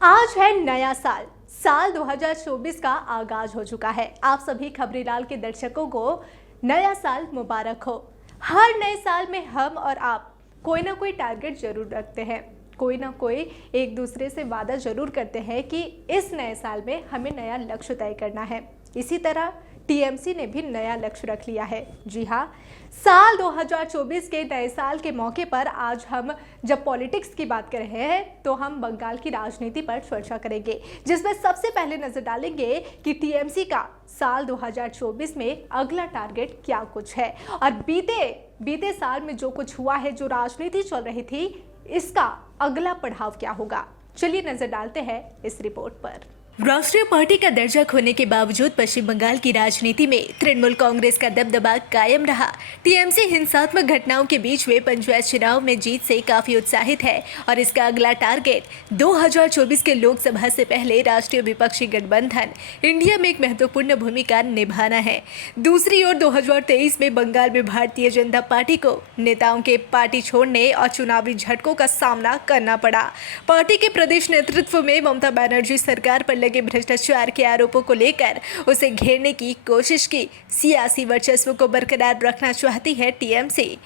आज है नया साल। साल 2024 का आगाज हो चुका है। आप सभी खबरीलाल के दर्शकों को नया साल मुबारक हो। हर नए साल में हम और आप कोई ना कोई टारगेट जरूर रखते हैं, कोई ना कोई एक दूसरे से वादा जरूर करते हैं कि इस नए साल में हमें नया लक्ष्य तय करना है। इसी तरह टीएमसी ने भी नया लक्ष्य रख लिया है। जी हाँ, साल 2024 के नए साल के मौके पर आज हम जब पॉलिटिक्स की बात कर रहे हैं तो हम बंगाल की राजनीति पर चर्चा करेंगे, जिसमें सबसे पहले नजर डालेंगे कि टीएमसी का साल 2024 में अगला टारगेट क्या कुछ है और बीते साल में जो कुछ हुआ है, जो राजनीति चल रही थी, इसका अगला पड़ाव क्या होगा। चलिए नजर डालते हैं इस रिपोर्ट पर। राष्ट्रीय पार्टी का दर्जा खोने के बावजूद पश्चिम बंगाल की राजनीति में तृणमूल कांग्रेस का दबदबा कायम रहा। टीएमसी हिंसात्मक घटनाओं के बीच में पंचायत चुनाव में जीत से काफी उत्साहित है और इसका अगला टारगेट 2024 के लोकसभा से पहले राष्ट्रीय विपक्षी गठबंधन इंडिया में एक महत्वपूर्ण भूमिका निभाना है। दूसरी ओर 2023 में बंगाल में भारतीय जनता पार्टी को नेताओं के पार्टी छोड़ने और चुनावी झटकों का सामना करना पड़ा। पार्टी के प्रदेश नेतृत्व में ममता बनर्जी सरकार पर लगे भ्रष्टाचार के आरोपों को लेकर उसे घेरने की कोशिश की। सियासी वर्चस्व को बरकरार रखना चाहती है टीएमसी।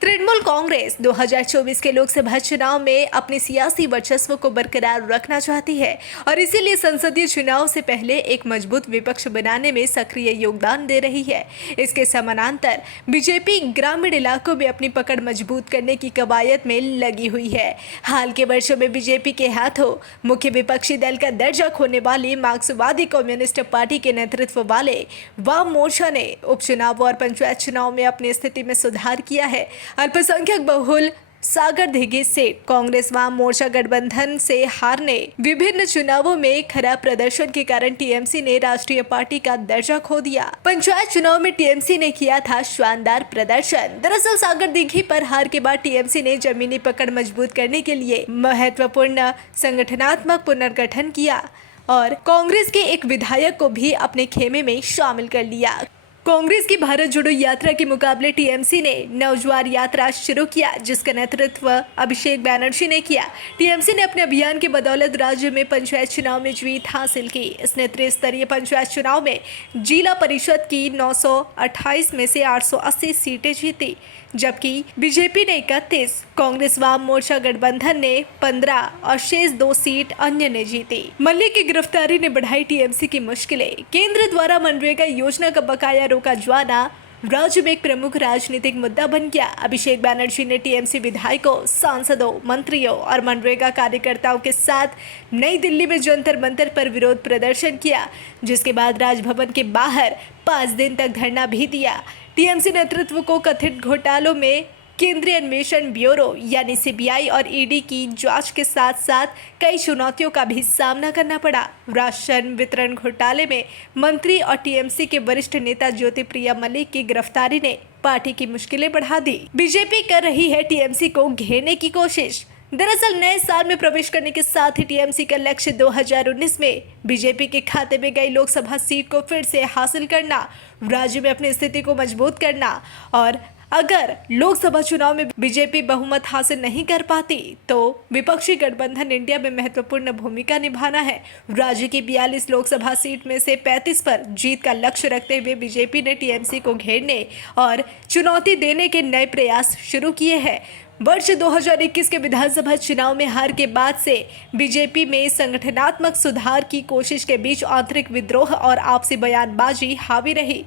तृणमूल कांग्रेस 2024 के लोकसभा चुनाव में अपने सियासी वर्चस्व को बरकरार रखना चाहती है और इसीलिए संसदीय चुनाव से पहले एक मजबूत विपक्ष बनाने में सक्रिय योगदान दे रही है। इसके समानांतर बीजेपी ग्रामीण इलाकों में अपनी पकड़ मजबूत करने की कवायद में लगी हुई है। हाल के वर्षों में बीजेपी के हाथों मुख्य विपक्षी दल का दर्जा खोने वाली मार्क्सवादी कम्युनिस्ट पार्टी के नेतृत्व वाले वाम मोर्चा ने उपचुनाव और पंचायत चुनाव में अपनी स्थिति में सुधार किया है। अल्पसंख्यक बहुल सागरदिघी से कांग्रेस वाम मोर्चा गठबंधन से हारने विभिन्न चुनावों में खराब प्रदर्शन के कारण टीएमसी ने राष्ट्रीय पार्टी का दर्जा खो दिया। पंचायत चुनाव में टीएमसी ने किया था शानदार प्रदर्शन। दरअसल सागरदिघी पर हार के बाद टीएमसी ने जमीनी पकड़ मजबूत करने के लिए महत्वपूर्ण संगठनात्मक पुनर्गठन किया और कांग्रेस के एक विधायक को भी अपने खेमे में शामिल कर लिया। कांग्रेस की भारत जोड़ो यात्रा के मुकाबले टीएमसी ने नवज्वार यात्रा शुरू किया, जिसका नेतृत्व अभिषेक बैनर्जी ने किया। टीएमसी ने अपने अभियान के बदौलत राज्य में पंचायत चुनाव में जीत हासिल की। इसने त्रिस्तरीय पंचायत चुनाव में जिला परिषद की 928 में से 880 सीटें जीती, जबकि बीजेपी ने 31, कांग्रेस वाम मोर्चा गठबंधन ने 15 और शेष 2 सीट अन्य ने जीती। मल्लिक की गिरफ्तारी ने बढ़ाई टीएमसी की मुश्किलें। केंद्र द्वारा मनरेगा योजना का बकाया रोका जाना राज्य में एक प्रमुख राजनीतिक मुद्दा बन गया। अभिषेक बैनर्जी ने टीएमसी विधायकों, सांसदों, मंत्रियों और मनरेगा कार्यकर्ताओं के साथ नई दिल्ली में जंतर मंतर पर विरोध प्रदर्शन किया, जिसके बाद राजभवन के बाहर 5 दिन तक धरना भी दिया। टीएमसी नेतृत्व को कथित घोटालों में केंद्रीय अन्वेषण ब्यूरो यानी सीबीआई और ईडी की जांच के साथ साथ कई चुनौतियों का भी सामना करना पड़ा। राशन वितरण घोटाले में मंत्री और टीएमसी के वरिष्ठ नेता ज्योतिप्रिया मलिक की गिरफ्तारी ने पार्टी की मुश्किलें बढ़ा दी। बीजेपी कर रही है टीएमसी को घेरने की कोशिश। दरअसल नए साल में प्रवेश करने के साथ ही टीएमसी का लक्ष्य 2019 में बीजेपी के खाते में गई लोकसभा सीट को फिर से हासिल करना, राज्य में अपनी स्थिति को मजबूत करना और अगर लोकसभा चुनाव में बीजेपी बहुमत हासिल नहीं कर पाती तो विपक्षी गठबंधन इंडिया में महत्वपूर्ण भूमिका निभाना है। राज्य की 42 लोकसभा सीट में से 35 पर जीत का लक्ष्य रखते हुए बीजेपी ने टीएमसी को घेरने और चुनौती देने के नए प्रयास शुरू किए हैं। वर्ष 2021 के विधानसभा चुनाव में हार के बाद से बीजेपी में संगठनात्मक सुधार की कोशिश के बीच आंतरिक विद्रोह और आपसी बयानबाजी हावी रही।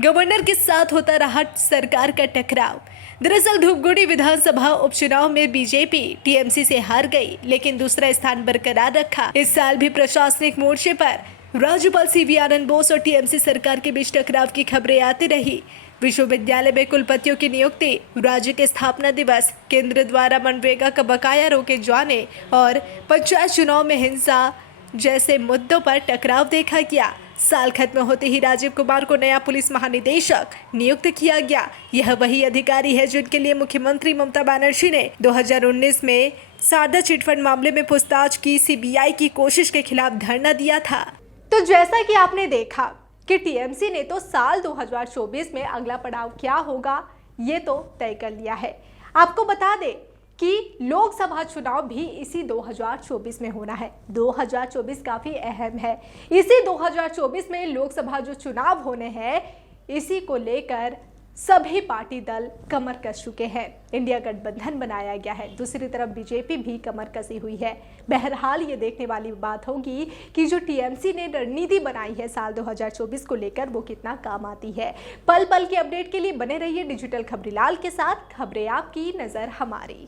गवर्नर के साथ होता रहा सरकार का टकराव। दरअसल धूपगुड़ी विधानसभा उपचुनाव में बीजेपी टीएमसी से हार गई, लेकिन दूसरा स्थान बरकरार रखा। इस साल भी प्रशासनिक मोर्चे पर राज्यपाल सीवी आनंद बोस और टीएमसी सरकार के बीच टकराव की खबरें आती रही। विश्वविद्यालय में कुलपतियों की नियुक्ति, राज्य के स्थापना दिवस, केंद्र द्वारा मनरेगा का बकाया रोके जाने और पंचायत चुनाव में हिंसा जैसे मुद्दों पर टकराव देखा गया। साल खत्म होते ही राजीव कुमार को नया पुलिस महानिदेशक नियुक्त किया गया। यह वही अधिकारी है जिनके लिए मुख्यमंत्री ममता बनर्जी ने 2019 में शारदा चिटफंड मामले में पूछताछ की सीबीआई की कोशिश के खिलाफ धरना दिया था। तो जैसा कि आपने देखा कि टीएमसी ने तो साल 2024 में अगला पड़ाव क्या होगा ये तो तय कर लिया है। आपको बता दें कि लोकसभा चुनाव भी इसी 2024 में होना है। 2024 काफी अहम है। इसी 2024 में लोकसभा जो चुनाव होने हैं, इसी को लेकर सभी पार्टी दल कमर कस चुके हैं। इंडिया गठबंधन बनाया गया है, दूसरी तरफ बीजेपी भी कमर कसी हुई है। बहरहाल ये देखने वाली बात होगी कि जो टीएमसी ने रणनीति बनाई है साल 2024 को लेकर, वो कितना काम आती है। पल पल के अपडेट के लिए बने रहिए डिजिटल खबरीलाल के साथ। खबरें आपकी, नजर हमारी।